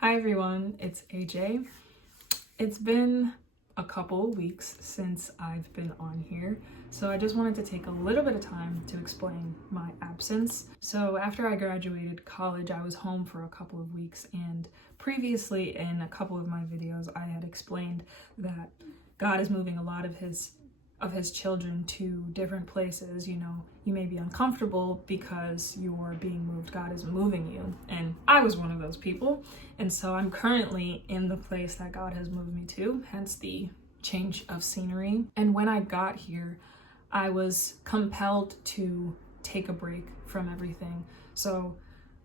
Hi everyone, it's AJ. It's been a couple weeks since I've been on here, so I just wanted to take a little bit of time to explain my absence. So after I graduated college, I was home for a couple of weeks, and previously in a couple of my videos, I had explained that God is moving a lot of his children to different places. You may be uncomfortable because you're being moved. God is moving you. And I was one of those people. And so I'm currently in the place that God has moved me to, hence the change of scenery. And when I got here, I was compelled to take a break from everything. So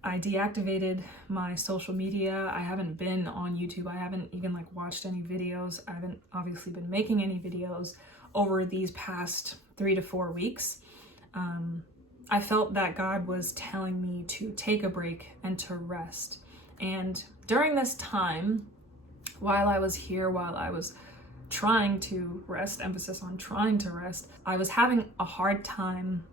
I deactivated my social media. I haven't been on YouTube. I haven't even watched any videos. I haven't obviously been making any videos over these past 3 to 4 weeks. I felt that God was telling me to take a break and to rest. And during this time, while I was here, while I was trying to rest, emphasis on trying to rest, I was having a hard time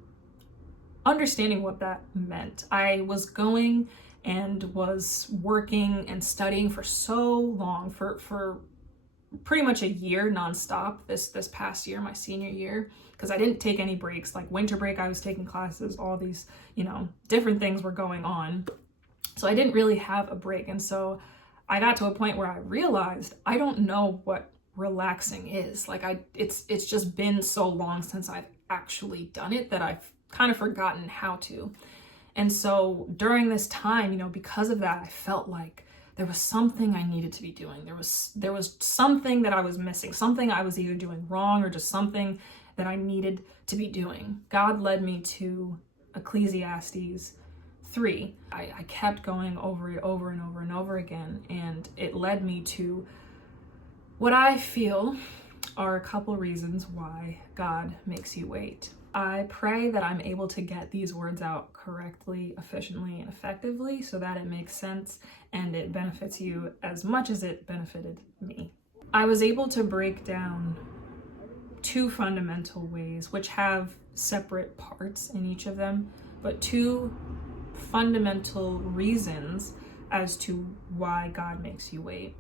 understanding what that meant. I was going and was working and studying for so long, for pretty much a year nonstop this past year, my senior year, because I didn't take any breaks. Like winter break, I was taking classes, all these, different things were going on. So I didn't really have a break. And so I got to a point where I realized I don't know what relaxing is. It's just been so long since I've actually done it that I've kind of forgotten how to. And so during this time, because of that, I felt like there was something I needed to be doing. There was something that I was missing, something I was either doing wrong or just something that I needed to be doing. God led me to Ecclesiastes 3. I kept going over it over and over and over again, and it led me to what I feel are a couple reasons why God makes you wait. I pray that I'm able to get these words out correctly, efficiently, and effectively so that it makes sense and it benefits you as much as it benefited me. I was able to break down 2 fundamental ways, which have separate parts in each of them, but 2 fundamental reasons as to why God makes you wait.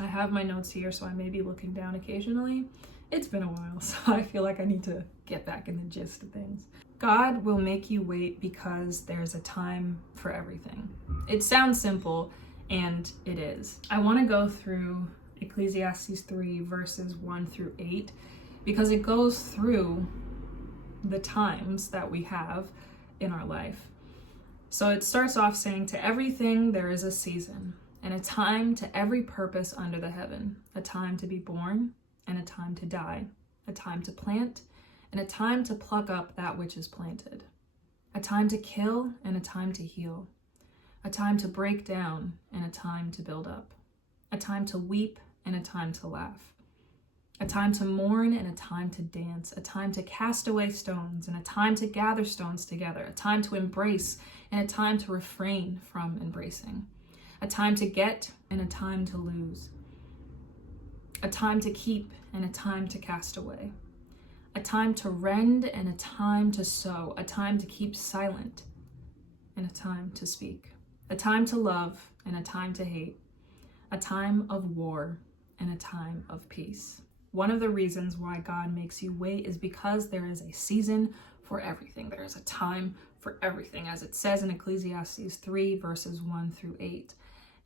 I have my notes here, so I may be looking down occasionally. It's been a while, so I feel like I need to get back in the gist of things. God will make you wait because there's a time for everything. It sounds simple, and it is. I want to go through Ecclesiastes 3 verses 1 through 8 because it goes through the times that we have in our life. So it starts off saying, "To everything there is a season, and a time to every purpose under the heaven, a time to be born, and a time to die, a time to plant, and a time to pluck up that which is planted, a time to kill, and a time to heal, a time to break down, and a time to build up, a time to weep, and a time to laugh, a time to mourn, and a time to dance, a time to cast away stones, and a time to gather stones together, a time to embrace, and a time to refrain from embracing, a time to get, and a time to lose, a time to keep, and a time to cast away, a time to rend, and a time to sow, a time to keep silent, and a time to speak, a time to love, and a time to hate, a time of war, and a time of peace." One of the reasons why God makes you wait is because there is a season for everything. There is a time for everything, as it says in Ecclesiastes 3 verses 1 through 8.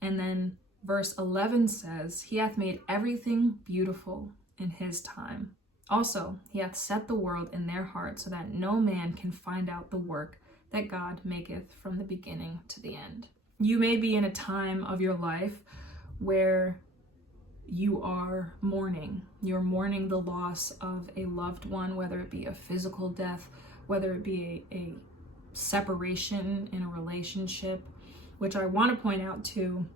And then verse 11 says, "He hath made everything beautiful in his time. Also, he hath set the world in their heart so that no man can find out the work that God maketh from the beginning to the end." You may be in a time of your life where you are mourning. You're mourning the loss of a loved one, whether it be a physical death, whether it be a separation in a relationship, which I want to point out too.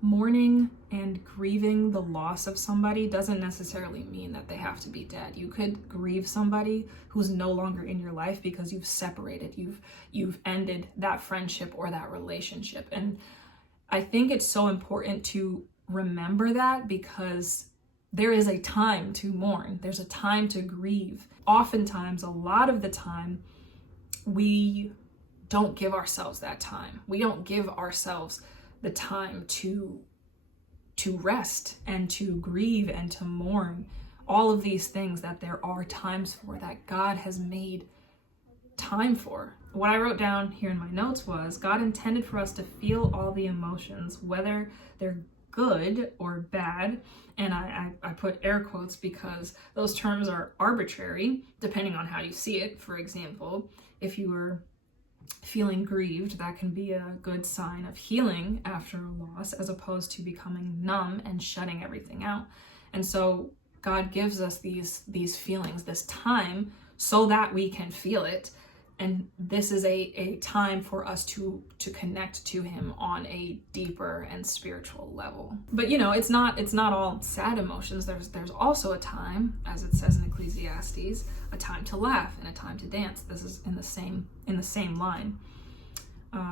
Mourning and grieving the loss of somebody doesn't necessarily mean that they have to be dead. You could grieve somebody who's no longer in your life because you've separated, you've ended that friendship or that relationship. And I think it's so important to remember that because there is a time to mourn. There's a time to grieve. Oftentimes, a lot of the time, we don't give ourselves that time. We don't give ourselves the time to rest and to grieve and to mourn. All of these things that there are times for, that God has made time for. What I wrote down here in my notes was, God intended for us to feel all the emotions, whether they're good or bad. And I put air quotes because those terms are arbitrary depending on how you see it. For example, if you were feeling grieved, that can be a good sign of healing after a loss, as opposed to becoming numb and shutting everything out. And so God gives us these feelings, this time, so that we can feel it. And this is a time for us to connect to him on a deeper and spiritual level. But it's not all sad emotions. There's also a time, as it says in Ecclesiastes, a time to laugh and a time to dance. This is in the same line.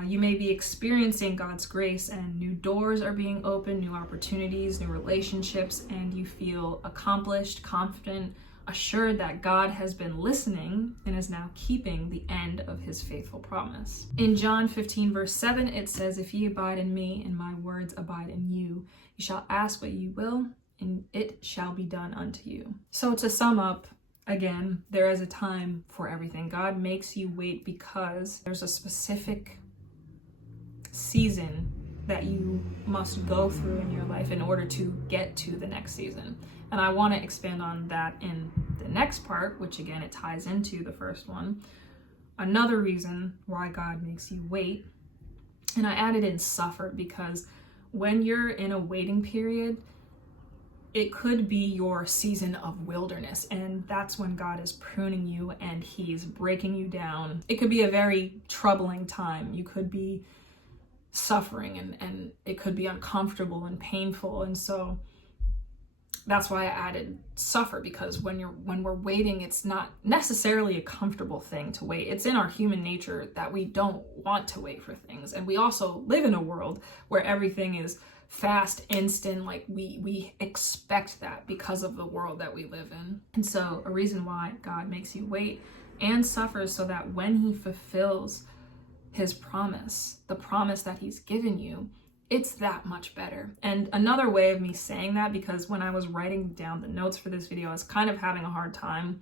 You may be experiencing God's grace and new doors are being opened, new opportunities, new relationships, and you feel accomplished, confident, assured that God has been listening and is now keeping the end of his faithful promise. In John 15 verse 7, it says, "If ye abide in me and my words abide in you, you shall ask what you will, and it shall be done unto you." So to sum up, again, there is a time for everything. God makes you wait because there's a specific season that you must go through in your life in order to get to the next season. And I want to expand on that in the next part, which again, it ties into the first one. Another reason why God makes you wait, and I added in suffer, because when you're in a waiting period, it could be your season of wilderness, and that's when God is pruning you and he's breaking you down. It could be a very troubling time. You could be suffering and it could be uncomfortable and painful. And so that's why I added suffer, because when we're waiting, it's not necessarily a comfortable thing to wait. It's in our human nature that we don't want to wait for things. And we also live in a world where everything is fast, instant, like we expect that because of the world that we live in. And so a reason why God makes you wait and suffer, so that when he fulfills his promise, the promise that he's given you, it's that much better. And another way of me saying that, because when I was writing down the notes for this video, I was kind of having a hard time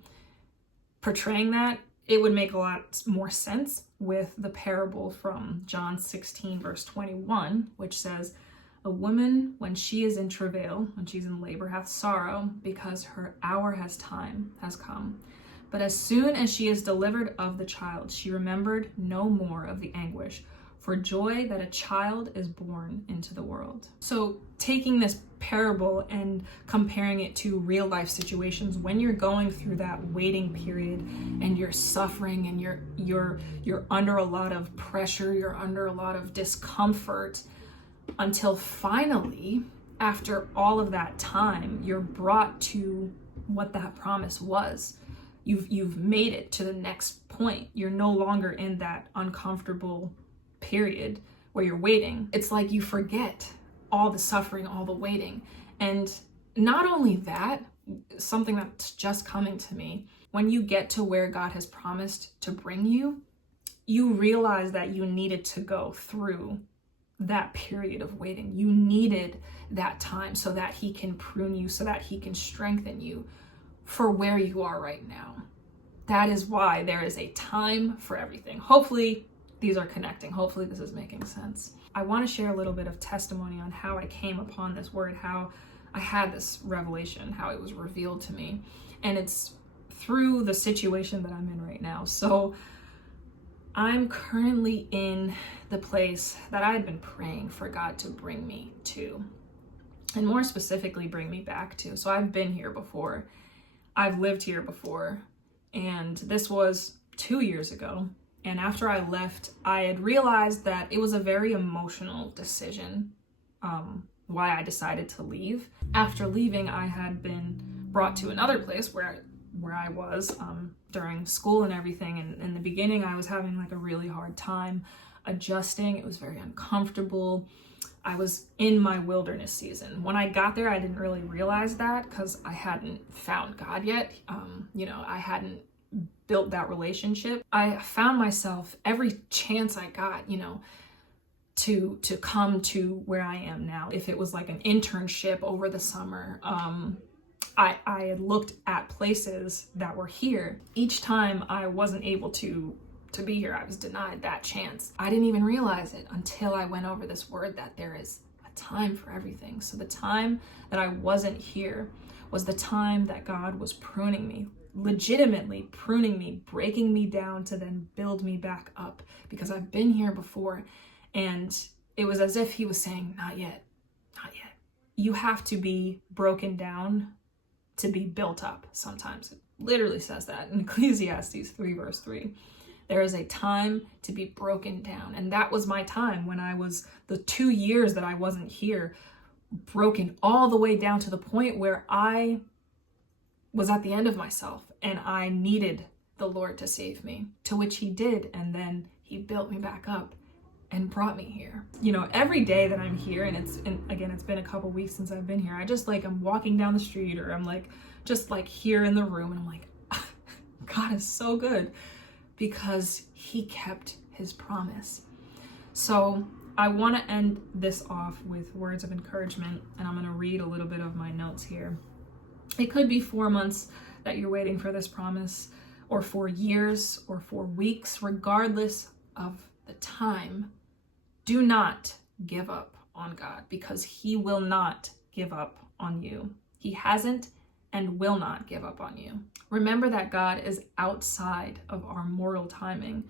portraying that. It would make a lot more sense with the parable from John 16 verse 21, which says, "A woman, when she is in travail, when she's in labor, hath sorrow, because her hour has come. But as soon as she is delivered of the child, she remembered no more of the anguish, for joy that a child is born into the world." So taking this parable and comparing it to real life situations, when you're going through that waiting period and you're suffering and you're under a lot of pressure, you're under a lot of discomfort, until finally, after all of that time, you're brought to what that promise was. You've made it to the next point. You're no longer in that uncomfortable period where you're waiting. It's like you forget all the suffering, all the waiting. And not only that, something that's just coming to me, when you get to where God has promised to bring you, you realize that you needed to go through that period of waiting. You needed that time so that he can prune you, so that he can strengthen you for where you are right now. That is why there is a time for everything. Hopefully these are connecting. Hopefully this is making sense. I want to share a little bit of testimony on how I came upon this word, how I had this revelation, how it was revealed to me. And it's through the situation that I'm in right now. So I'm currently in the place that I had been praying for God to bring me to, and more specifically, bring me back to. So I've been here before. I've lived here before, and this was 2 years ago. And after I left, I had realized that it was a very emotional decision, why I decided to leave. After leaving, I had been brought to another place where I was during school and everything. And in the beginning, I was having like a really hard time adjusting. It was very uncomfortable. I was in my wilderness season. When I got there, I didn't really realize that because I hadn't found God yet. I hadn't built that relationship. I found myself every chance I got, to come to where I am now. If it was like an internship over the summer, I had looked at places that were here. Each time I wasn't able to be here, I was denied that chance. I didn't even realize it until I went over this word that there is a time for everything. So the time that I wasn't here was the time that God was pruning me, legitimately pruning me, breaking me down to then build me back up, because I've been here before. And it was as if he was saying, not yet, not yet. You have to be broken down to be built up sometimes. It literally says that in Ecclesiastes 3 verse 3. There is a time to be broken down. And that was my time when I was, the 2 years that I wasn't here, broken all the way down to the point where I was at the end of myself and I needed the Lord to save me, to which he did. And then he built me back up and brought me here. You know, every day that I'm here, and it's been a couple weeks since I've been here, I just like, I'm walking down the street, or I'm like, just like here in the room, and I'm like, God is so good, because he kept his promise. So I want to end this off with words of encouragement, and I'm going to read a little bit of my notes here. It could be 4 months that you're waiting for this promise, or 4 years, or 4 weeks, regardless of the time. Do not give up on God, because he will not give up on you. He hasn't and will not give up on you. Remember that God is outside of our mortal timing.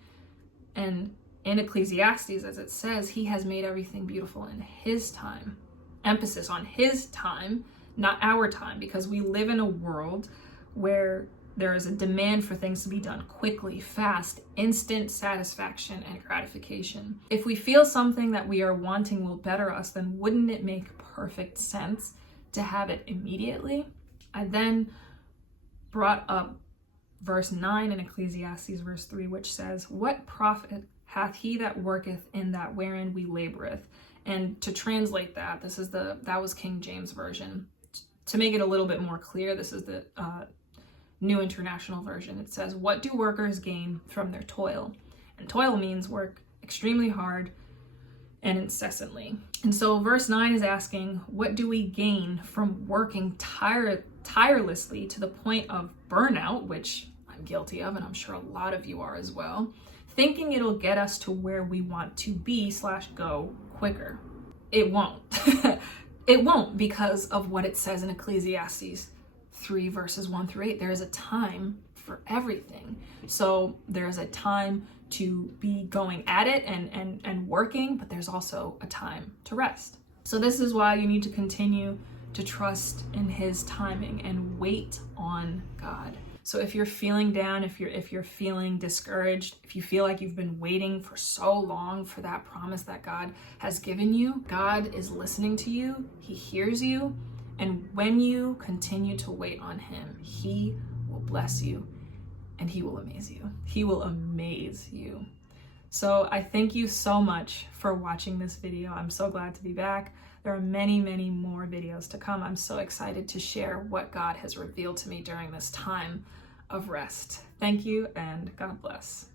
And in Ecclesiastes, as it says, he has made everything beautiful in his time. Emphasis on his time, not our time, because we live in a world where there is a demand for things to be done quickly, fast, instant satisfaction and gratification. If we feel something that we are wanting will better us, then wouldn't it make perfect sense to have it immediately? I then brought up verse 9 in Ecclesiastes verse 3, which says, "What profit hath he that worketh in that wherein we laboreth?" And to translate that, that was King James Version. To make it a little bit more clear, this is the New International Version. It says, "What do workers gain from their toil?" And toil means work extremely hard and incessantly. And so verse 9 is asking, what do we gain from working tirelessly to the point of burnout, which I'm guilty of, and I'm sure a lot of you are as well, thinking it'll get us to where we want to be / go quicker? It won't. It won't, because of what it says in Ecclesiastes 3 verses 1 through 8. There is a time for everything. So there's a time to be going at it and working, but there's also a time to rest. So this is why you need to continue to trust in his timing and wait on God. So if you're feeling down, if you're feeling discouraged, if you feel like you've been waiting for so long for that promise that God has given you, God is listening to you. He hears you. And when you continue to wait on him, he will bless you and he will amaze you. He will amaze you. So I thank you so much for watching this video. I'm so glad to be back. There are many, many more videos to come. I'm so excited to share what God has revealed to me during this time of rest. Thank you, and God bless.